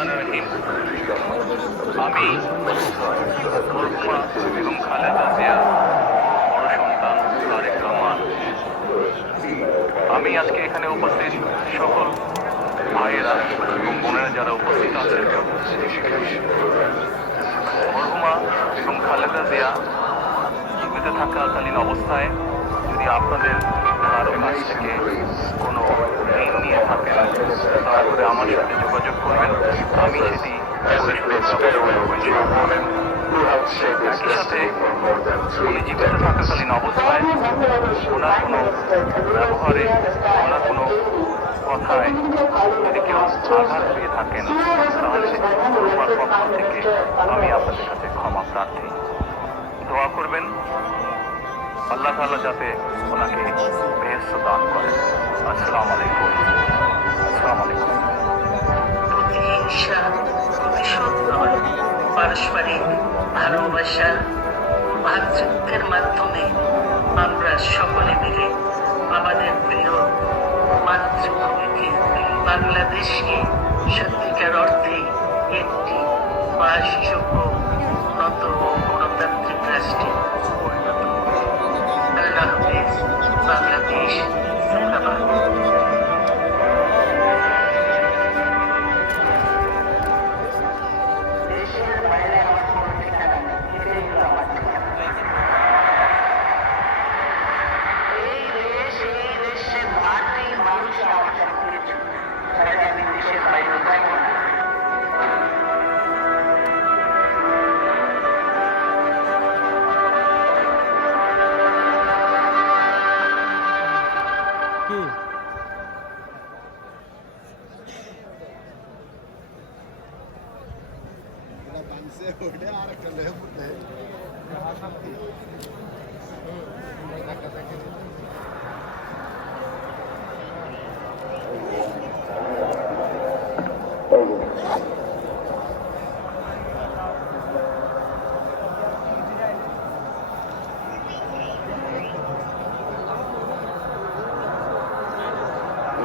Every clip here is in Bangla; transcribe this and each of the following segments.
রহমানির রহিম। আমি মরহুমা বেগম খালেদা জিয়া বড় সন্তান তারেক রহমান। আমি আজকে এখানে উপস্থিত সকল ভাইয়েরা এবং বোনেরা যারা উপস্থিত আছেন, মরহুমা বেগম খালেদা জিয়া জীবিত থাকাকালীন অবস্থায় যদি আপনাদের কারো কাছ থেকে কোনো ঋণ নিয়ে থাকেন, দয়া করে আমার সাথে যোগাযোগ করবেন। আমি সেটি পরিশোধের ব্যবস্থা করব। একই সাথে উনি জীবিত থাকাকালীন অবস্থায় ওনার কোনো ব্যবহারে, ওনার কোনো কথায় যদি কেউ আঘাত পেয়ে থাকেন, তাহলে আমার পক্ষ থেকে আমি আপনাদের কাছে ক্ষমা প্রার্থী। দোয়া করবেন আল্লাহ তাআলা যাতে ওনাকে বেহেশত দান করেন। আসসালামু আলাইকুম। আসসালামু আলাইকুম। প্রতিহিংসা, প্রতিশোধ নয়, পারস্পরিক ভালোবাসা, ভ্রাতৃত্বের মাধ্যমে আমরা সকলে মিলে আমাদের প্রিয় মাতৃভূমিকে, বাংলাদেশকে সত্যিকার অর্থে একটি বাসযোগ্য উন্নত গণতান্ত্রিক রাষ্ট্রে পরিণত করব। আল্লাহ হাফেজ। বাংলাদেশ জিন্দাবাদ।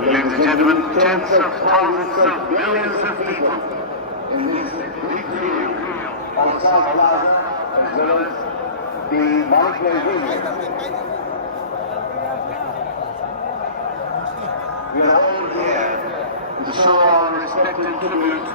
Ladies and gentlemen, tens of thousands of millions of people in this big field of South Plaza, as well as the Montclair Union. We are all here to show our respect and tribute